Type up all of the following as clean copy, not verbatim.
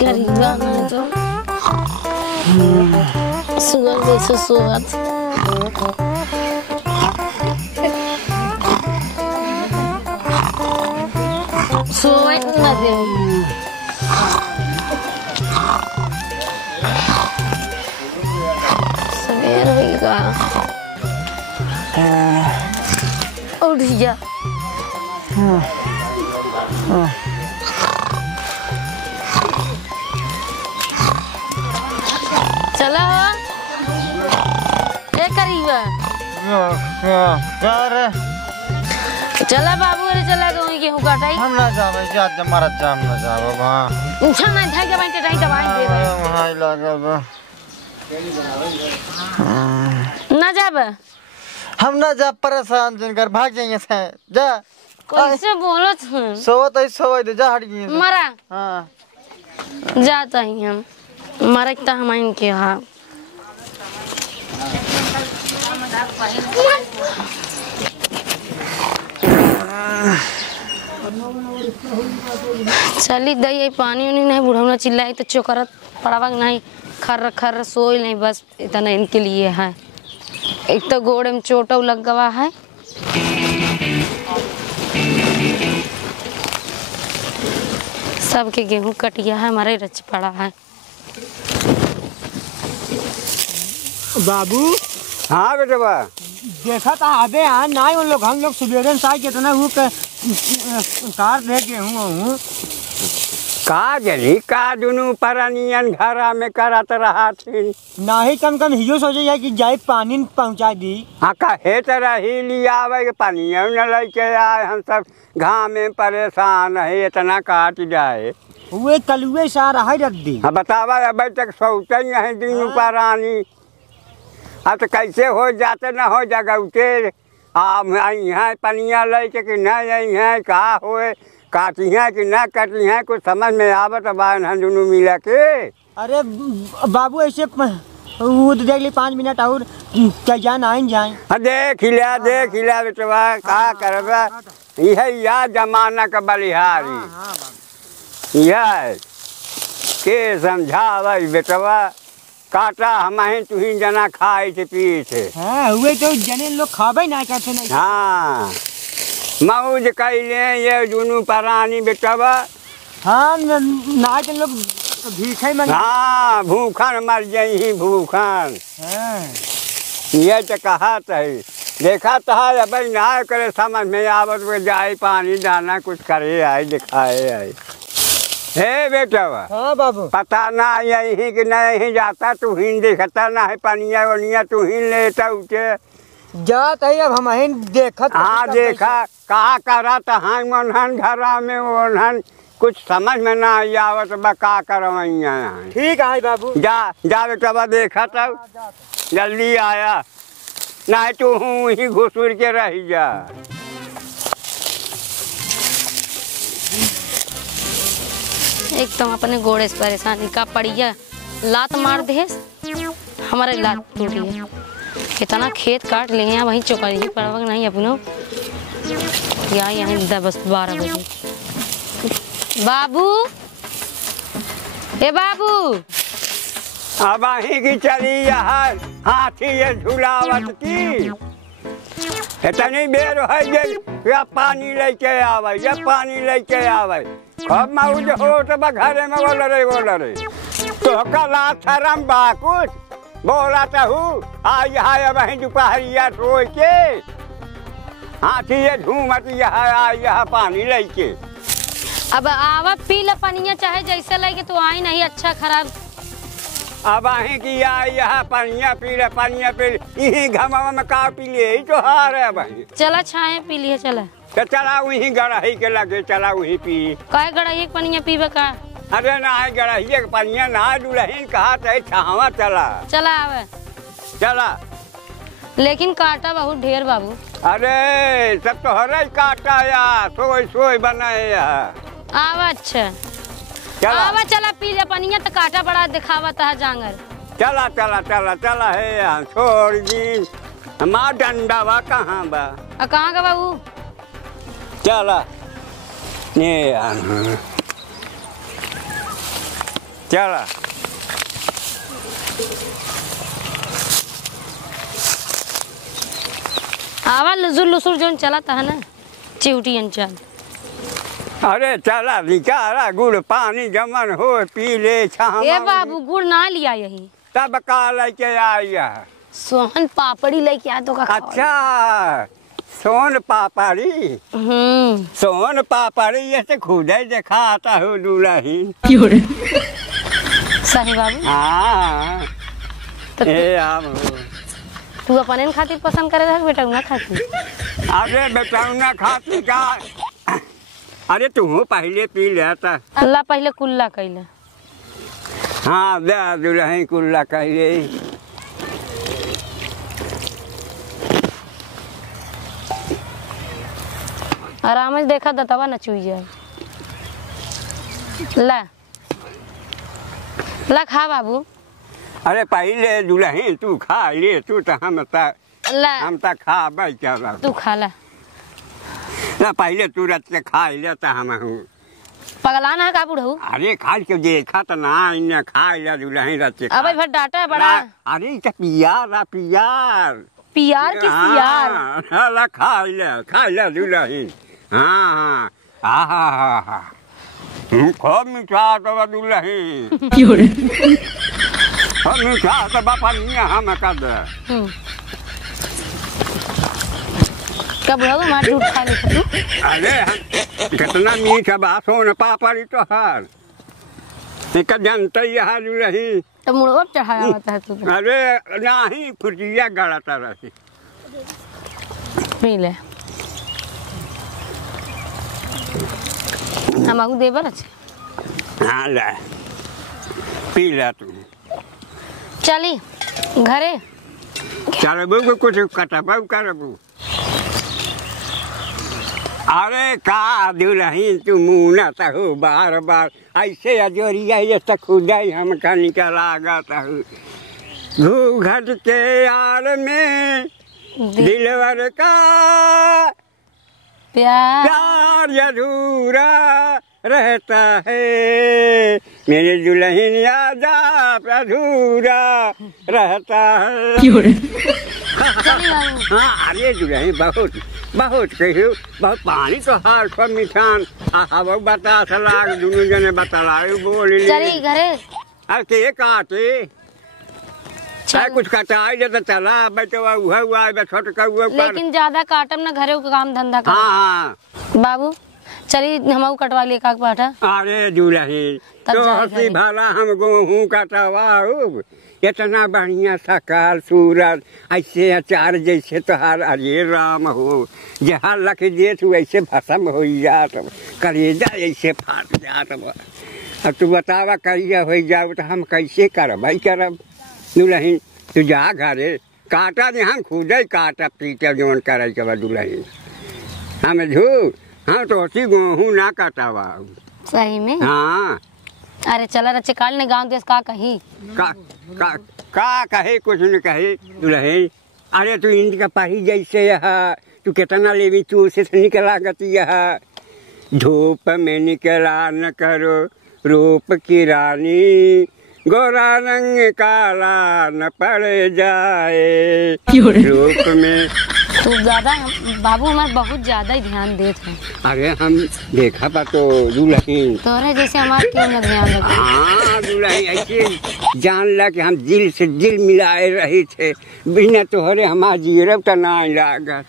गरीबा में तो सुअर जैसे सुअर सोए ना दे सवेर होगा उठ जा चला ए करीबा चला बाबू अरे चला गई गेहूं काटाई हम ना जावे जा हमारा जाम ना जावे बा उठा ना धाई के बांटे धाई दवाई दे हाय लागल बा ना जाबे हम ना जा परेशान जिनकर भाग जाएंगे से जा कैसे बोलत हूं सोवत है सोवत जा हट गई मरा हां जाता ही हम मरक त हम इनके हां चली दई पानी उनी नहीं बुढ़ौना चिल्लाई तो चोकरत पड़ावा नहीं खर खर सोई नहीं बस इतना इनके लिए है एक तो गोड़ में चोट लग गवा है सबके गेहूं कटिया है हमारे रच पड़ा है बाबू। हाँ बेटे बा देखा था अबे यहाँ ना उन लोग हम लोग सुबेरे साई कितना वो कार दे के हूँ का जली का दुनू परनियन घरा में करत रहा थी ना ही कम कम हियो सोचे जाए कि जाए पानी पहुँचा दी। हाँ कहे तरह ही लिया आवे पानी न लेके आए हम सब घाम में परेशान है इतना काट जाए वो कलुए सा रहा रद्दी। हाँ बतावा अभी तक सोचते ही है दुनू परानी अब तो कैसे हो जाते न हो जगौते यहाँ पनिया लेके कि न यहाँ का होए काटी है कि न कटी है कुछ समझ में आवत बान हम दोनों मिला के। अरे बाबू ऐसे वो देख ली 5 मिनट और क्या जान आइन जाए। देख लिया बेटवा का करबा यह या जमाना का बलिहारी यह के समझावा बेटवा काटा हमारे तुही जना खाए थे पिए थे। हाँ हुए तो जने लोग खाबे ना करते नहीं। हाँ मौज कैले ये दुनू परानी बेटवा। हाँ ना तो लोग भीखे मंगे। हाँ भूखन मर जाई भूखन। हाँ ये तो कहा है देखा तो अब ना करे समझ में आवत जाए पानी दाना कुछ करे आए दिखाए आए। हे बेटा हाँ बाबू पता ना यही कि नहीं जाता तू ही देखता ना है पनिया वनिया तू ही लेता उठे जाता है अब हम देखा। हाँ देखा कहा करा तो हाँ मनहन घरा में वनहन कुछ समझ में ना आवत बा का करवैया। ठीक है बाबू जा बेटा देखा तब जल्दी आया ना तू हूँ ही घुसुर के रह जा। एक तो अपने घोड़े से परेशानी का पड़िया लात मार दे हमारे लात टूटी है कितना खेत काट लिए हैं वहीं चौकारी ही पड़ा नहीं अपनों या यहाँ 10-12 बजे। बाबू ए बाबू अब अही की चली यहाँ हाथी ये झुलावत की इतनी बेर है या पानी लेके आवे या पानी लेके आवे कब मौज हो तो घरे में बोल रहे तो कला शरम बा कुछ बोला तो हूँ आज यहाँ वही दोपहरिया सोए के हाथी ये झूमत यहाँ पानी लेके अब आवा पी ला पनिया चाहे जैसे लगे तो आई नहीं अच्छा खराब अब अही की यहाँ पनिया पी यही घमा में का पी लिए ही तो हार है भाई। चला छाए पी लिए चला तो चला वही गड़ाही के लगे चला वही पी काय गड़ाही के पनिया पीबे का। अरे ना गड़ाही के पनिया ना दुल्हन कहा थे छावा चला चला आवे चला लेकिन काटा बहुत ढेर बाबू। अरे सब तो हर काटा यार सोई बनाए यार आवा अच्छा चला आवा चला पी ले पनिया तो काटा बड़ा दिखावा था जांगर चला है यार छोड़ दी हमारा डंडा बा कहाँ बा। कहाँ का बाबू? चला ये चला आवा लुजुर लुसुर जोन चला था ना चिवटी अंचल। अरे चला निकाला गुड़ पानी जमन हो पी ले छाम ए बाबू गुड़ ना लिया यही तब का लेके आया सोहन पापड़ी लेके आ तो का खाओ। अच्छा सोन पापड़ी सोन पापड़ी ये से खुद ही दिखाता हूँ दुल्हन सही बाबू। हाँ तो ए आम तू अपने खातिर पसंद करे था बेटा ना खाती? अरे बेटा ना खाती का अरे तू पहले पी लेता। अल्लाह पहले कुल्ला कैला। हाँ दे दुल्हन कुल्ला कहिए आराम से देखा दतवा न चुई जाए। ला ला खा बाबू। अरे पहले दुल्हन तू खा ले तू तो हम ला खा भाई क्या तू खा ला। ना पहले तू रत से खा लेता हम हूँ पगला ना का बुढ़ऊ। अरे खा के देखा तो ना इन्हें खा लिया दुल्हन रत से अब फिर डाटा है बड़ा। अरे तो पियार पियार पियार की सियार। हाँ खा ले दुल्हन। हाँ हाँ हाँ खूब मीठा तो दुल्हन मीठा तो बापा नहीं हम कर दे क्या बुढ़ऊ हमारे दूध खा ले तू। अरे कितना मीठा बात हो न पापड़ी तो हार एक जनता यहाँ दुल्हन तो मुड़वा चढ़ाया होता है तू। अरे नहीं फुटिया गड़ाता रही पी ले हम दे बर अच्छे। हाँ ले पी ले तू चली घरे चल बू कुछ कटबू करबू। अरे का दुल्हन तू मुँह न हो बार बार ऐसे अजोरिया ये तक खुदाई हमका निकल आगता हूँ घूघट के यार में दिलवर का प्यार प्यार अधूरा रहता है मेरे दुल्हन याद अधूरा रहता है। चली बाबू। हाँ अरे दुल्हन बहुत बहुत कहो बहुत पानी तो हार सब मिठान हवा बता सलाह दोनों जने बतलाए बोल चली घरे अरे के काटे चाहे कुछ कटाई दे तो चला बेटवा हुआ छोटका हुआ लेकिन ज्यादा काटम ना घरे का काम धंधा कर। हाँ बाबू चली हम कटवा लिए काक पाठा। अरे दुल्हन तो हंसी भाला हम गेहूँ कटवा इतना बढ़िया सकाल सूरत ऐसे अचार जैसे तोहार अरे राम हो जहाँ लख देत वैसे भसम हो जात कलेजा ऐसे फाट जात अब तू बतावा करिया हो जाओ तो हम कैसे करब करब दुल्हन तू जा घरे काटा दे हम खुद ही काटा पीटा जोन करे के दुल्हन हम झूठ हाँ तो उसी गेहूँ ना कटावा। सही में। हाँ अरे चला रचे काल ने गाँव देश का कही का कहे कुछ न कहे दुल्हन। अरे तू इंद का पाही जैसे यहाँ तू कितना लेवी तू उसे निकला गती यहाँ धूप में निकला न करो रूप की रानी गोरा रंग काला न पड़ जाए रूप में। तू ज्यादा बाबू हमारे बहुत ज्यादा ही ध्यान देते हैं। अरे हम देखा पा तो दुल्हन तोरे जैसे हमारे क्यों न ध्यान रखे। हाँ दुल्हन ऐसे जान ला कि हम दिल से दिल मिलाए रहे थे बिना तोहरे हमारा जीरब तो ना लागत।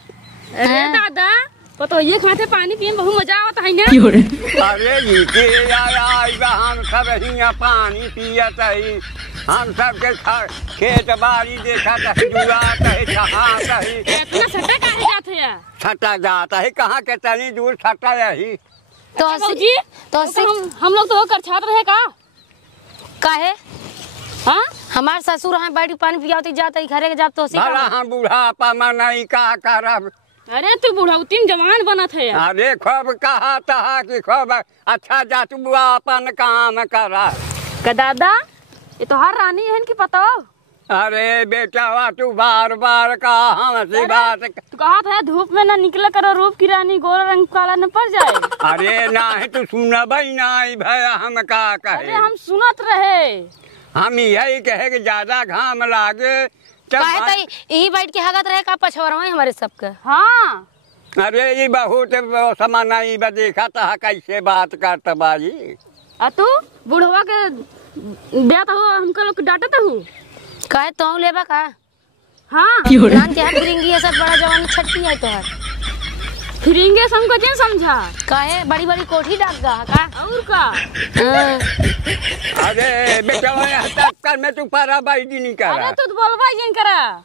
अरे दादा तो ये खाते पानी पिए बहुत मजा आवत है ना। अरे नीचे हम सब यहाँ पानी पियत है हम सब के खेत बाड़ी देखा जुआत है छहात है इतना सटा काहे जात है यार। छटा जाता है कहाँ के तनी दूर छटा यही तो बाबूजी तो हम लोग तो कर छात रहे का काहे। हाँ हमारे ससुर यहाँ बैठी पानी पियाती जाते घरे के जाते तो भला हम बूढ़ापा मनाई का करब। अरे तू बुढ़ौतीन जवान बनत है यार। अरे खूब कहा तहा कि खूब अच्छा जा तू अपन काम करा का दादा ये तो हर रानी है कि पता अरे बेटा वा तू बार बार कहा हमसे बात। तू कहा था धूप में ना निकला करो, रूप की रानी गोरा रंग काला न पड़ जाए। अरे ना है तू सुना भाई ना भैया हम का अरे कहे। हम सुनत रहे। हम यही कहे कि ज्यादा घाम लागे काहे त यही बैठ के हगत रहे का पछवरवा हमारे सबके। हाँ अरे ये बहुत समाना देखा था कैसे बात करता बाजी। आ तू बुढ़वा के ब्याह तो हमका लोग डांटत हूँ। काहे तो लेबा का हाँ जान के हाथ गिरेंगी ये सब बड़ा जवानी छटकी है तोहर। फिरेंगे हमको जिन समझा। काहे बड़ी बड़ी कोठी डाक गा का और का हाँ। अरे बेटा में तू पारा बाई नहीं अरे करा। तू बोलबा जिन करा।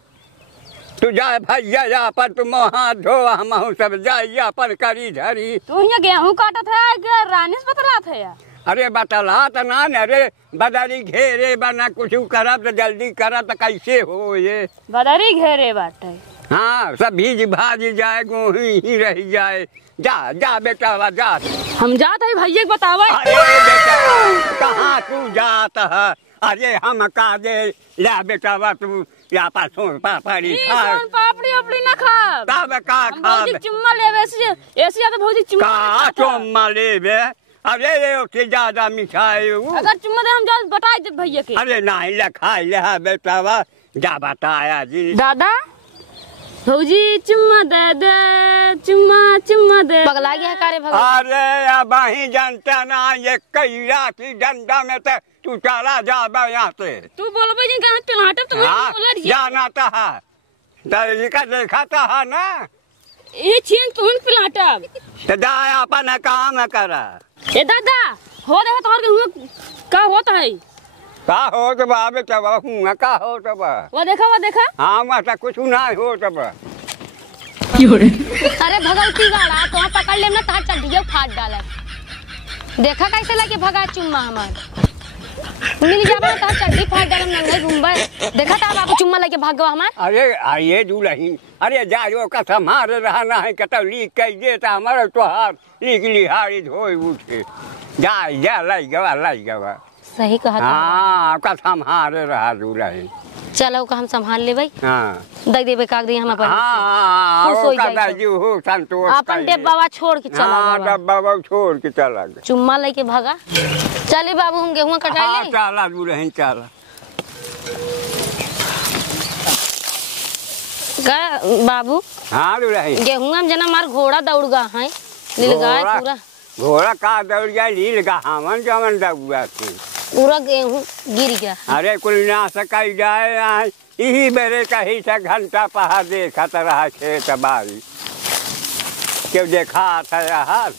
तू जा भैया जा पर तुम हाथ धो हम सब जा पर करी धरी। तू यहाँ गेहूँ काटत है कि रानी से बतलात है। अरे बतला तो ना अरे बदरी घेरे बना कुछ करब तो जल्दी करब तो कैसे हो ये। बदरी घेरे बाटे। हाँ सब भीज भाज जाए गोही ही रह जाए। जा जा बेटा वा जा। हम जाते हैं भैया को बतावा। अरे बेटा कहाँ तू जाता है। अरे हम का दे ला बेटा वा तू या सोन पापड़ी खा। सोन पापड़ी अपड़ी ना खा। तब का खा चुम्मा लेवे ऐसे या तो भौजी चुम्मा का चुम्मा लेवे। अरे ये ज्यादा मिठाई अगर चुम्मा दे हम जा बता दे भैया के। अरे नहीं लखा ले बेटा वा जा बताया जी। दादा भौजी चुम्मा दे दे चुम्मा चुम्मा दे। पगला गया है कारे भगवान। अरे अब ही जनता ना ये कैरा की डंडा में तो तू चला जा यहाँ से। तू बोलबे जिन कहां पिलाटे तू हाँ, बोला रे। जाना तो है का देखा तो है ना। ये छीन तू पिलाटा। तो जा अपन काम करा। ए दादा हो रहा तोहर के हुआ का होता है। का हो तो बाबे तब हूँ का हो तब। वो देखा। हाँ मत कुछ ना हो तब। अरे भगवती गाड़ा तो पकड़ ले ना तार चढ़ियो फाट डाला। देखा कैसे लगे भगा चुम्मा हमार मिल जाबा तार चढ़ी फाट डालम नंगे घुमबा। देखा था बाबू चुम्मा लेके भागो हमार। अरे आइए दूल्ही अरे जाओ का हमारे रहना है कतौ लीक कह देता हमारे तोहार लीक लिहारी धोई उठे। जा लाई गवा सही कहा था। हाँ का हमारे रहा दूल्ही। चलो का हम संभाल ले भाई। हाँ दे देबे काग दे हम अपन हाँ खुश हो का जाए दाजू हो संतोष अपन डब्बा छोड़ के चला हाँ बाबा। डब्बा छोड़ के चला गया। चुम्मा लेके भागा। चले बाबू हम गेहूं कटाई हाँ ले। चला दूल्ही चला। का बाबू हाँ दूल्ही गेहूं हम जना मार घोड़ा दौड़ गा है नीलगाय पूरा घोड़ा का दौड़ गया लील का हमन जमन दौड़ा थे। पूरा गेहूं गिर गया। अरे कुल ना सकाई जाए यही मेरे कहीं से घंटा पहा देखा तो रहा खेत बारी क्यों देखा था यार।